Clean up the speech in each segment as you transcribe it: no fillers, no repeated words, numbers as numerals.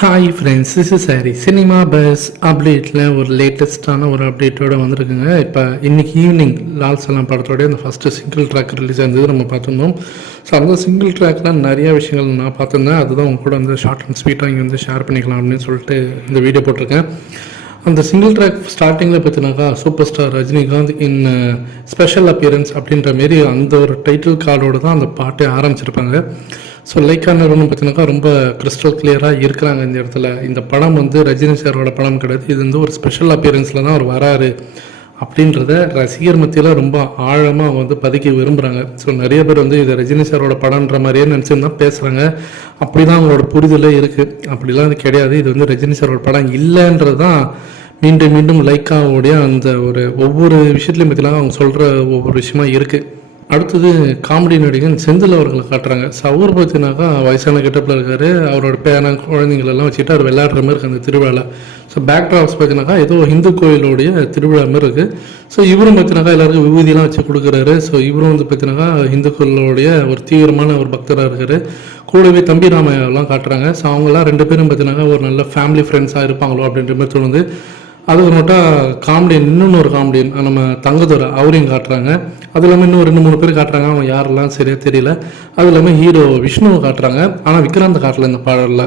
Hi friends, this is Harry. Cinema bus அப்டேட்டில் ஒரு லேட்டஸ்ட்டான ஒரு அப்டேட்டோடு வந்திருக்குங்க. இப்போ இன்றைக்கி ஈவினிங் லால் சலாம் படத்தோடைய அந்த ஃபஸ்ட்டு சிங்கிள் ட்ராக் ரிலீஸ் ஆயிருந்தது நம்ம பார்த்துருந்தோம். ஸோ அந்த சிங்கிள் ட்ராக்கில் நிறைய விஷயங்கள் நான் பார்த்துருந்தேன். அதுதான் உங்க கூட வந்து ஷார்ட் அண்ட் ஸ்வீட்டாக இங்கே வந்து ஷேர் பண்ணிக்கலாம் அப்படின்னு சொல்லிட்டு இந்த வீடியோ போட்டிருக்கேன். அந்த சிங்கிள் ட்ராக் ஸ்டார்டிங்கில் பார்த்தினாக்கா super star Rajinikanth in special appearance அப்படின்ற மாரி அந்த ஒரு டைட்டில் கார்டோடு தான் அந்த பாட்டே ஆரம்பிச்சிருப்பாங்க. ஸோ லைக்கா நிறுவனம் பார்த்தீங்கன்னாக்கா ரொம்ப கிறிஸ்டல் கிளியராக இருக்கிறாங்க இந்த இடத்துல. இந்த படம் வந்து ரஜினி சாரோட படம் கிடையாது, இது வந்து ஒரு ஸ்பெஷல் அப்பியரன்ஸில் தான் அவர் வராரு அப்படின்றத ரசிகர் மத்தியில் ரொம்ப ஆழமாக அவங்க வந்து பதிக்க விரும்புகிறாங்க. ஸோ நிறைய பேர் வந்து இது ரஜினி சாரோட படம்ன்ற மாதிரியே நினச்சிருந்தா பேசுகிறாங்க. அப்படி தான் அவங்களோட புரிதலே இருக்குது. அப்படிலாம் இது கிடையாது, இது வந்து ரஜினி சாரோட படம் இல்லைன்றது தான் மீண்டும் மீண்டும் லைக்காவுடைய அந்த ஒரு ஒவ்வொரு விஷயத்துலையும் பார்த்தீங்கன்னா அவங்க சொல்கிற ஒவ்வொரு விஷயமா இருக்குது. அடுத்தது காமெடி நடிகன் செந்தில் அவர்களை காட்டுறாங்க. ஸோ அவர் பார்த்தீங்கன்னாக்கா வயசான கெட்டப்பில் இருக்கார். அவரோட பேரன் குழந்தைங்களெல்லாம் வச்சுட்டு அவர் விளையாடுற மாதிரி இருக்குது அந்த திருவிழாவில். ஸோ பேக் ட்ராப்ஸ் பார்த்தீங்கன்னாக்கா ஏதோ ஹிந்து கோயிலுடைய திருவிழா மாதிரி இருக்குது. ஸோ இவரும் பார்த்தீங்கன்னாக்கா எல்லாருக்கும் விபூதியெலாம் வச்சு கொடுக்குறாரு. ஸோ இவரும் வந்து பார்த்தீங்கன்னாக்கா ஹிந்து கோயிலுடைய ஒரு தீவிரமான ஒரு பக்தராக இருக்கார். கூடவே தம்பி ராமையாவெல்லாம் காட்டுறாங்க. ஸோ அவங்களாம் ரெண்டு பேரும் பார்த்தீங்கன்னாக்கா ஒரு நல்ல ஃபேமிலி ஃப்ரெண்ட்ஸாக இருப்பாங்களோ அப்படின்ற மாதிரி தோணுது. அதுக்கு மட்டும் காமெடியன், இன்னொன்று காமெடியன் நம்ம தங்கதுரை அவரையும் காட்டுறாங்க. அது இல்லாமல் இன்னும் 2-3 பேர் காட்டுறாங்க, அவங்க யாரெல்லாம் சரியாக தெரியல. அது இல்லாமல் ஹீரோ விஷ்ணுவை காட்டுறாங்க. ஆனால் விக்ராந்த் காட்டல இந்த பாடலில்.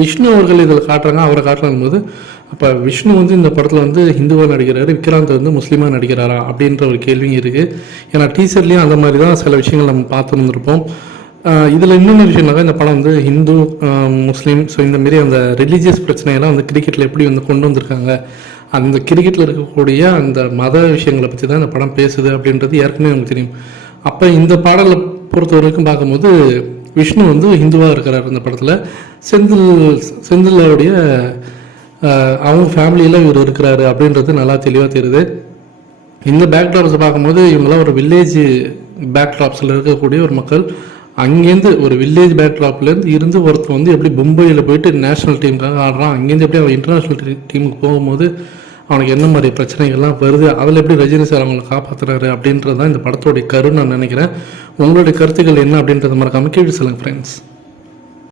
விஷ்ணு அவர்கள் இதில் காட்டுறாங்க. அவரை காட்டலாம் போது அப்போ விஷ்ணு வந்து இந்த படத்தில் வந்து ஹிந்துவாக நடிக்கிறாரு, விக்ராந்த் வந்து முஸ்லீமாக நடிக்கிறாரா அப்படின்ற ஒரு கேள்வியும் இருக்குது. ஏன்னா டீசர்லேயும் அந்த மாதிரி தான் சில விஷயங்கள் நம்ம பார்த்துருந்துருப்போம். இதில் இன்னொன்று விஷயம்னாக்கா இந்த படம் வந்து ஹிந்து முஸ்லீம் ஸோ இந்தமாரி அந்த ரிலீஜியஸ் பிரச்சனையெல்லாம் வந்து கிரிக்கெட்டில் எப்படி வந்து கொண்டு வந்திருக்காங்க, அந்த கிரிக்கெட்டில் இருக்கக்கூடிய அந்த மத விஷயங்களை பற்றி தான் இந்த படம் பேசுது அப்படின்றது ஏற்கனவே நமக்கு தெரியும். அப்போ இந்த பாடலை பொறுத்த வரைக்கும் பார்க்கும்போது விஷ்ணு வந்து ஹிந்துவாக இருக்கிறார் இந்த படத்தில். செந்திலுடைய அவங்க ஃபேமிலியில் இவர் இருக்கிறாரு அப்படின்றது நல்லா தெளிவாக தெரியுது. இந்த பேக்ட்ராப்ஸை பார்க்கும்போது இவங்களாம் ஒரு வில்லேஜ் பேக்ட்ராப்ஸில் இருக்கக்கூடிய ஒரு மக்கள். அங்கேருந்து ஒரு வில்லேஜ் பேக்ட்ராப்லேருந்து இருந்து ஒருத்தர் வந்து எப்படி மும்பையில் போயிட்டு நேஷனல் டீமுக்காக ஆடுறான், அங்கேருந்து எப்படி அவன் இன்டர்நேஷ்னல் டீமுக்கு போகும்போது அவனுக்கு என்ன மாதிரி பிரச்சனைகள்லாம் வருது, அதில் எப்படி ரஜினி சார் அவங்களை காப்பாற்றுறாரு அப்படின்றது தான் இந்த படத்தோடைய கருன்னு நான் நினைக்கிறேன். உங்களுடைய கருத்துக்கள் என்ன அப்படின்றத மறக்காமல் கீழே சொல்லுங்கள் ஃப்ரெண்ட்ஸ்.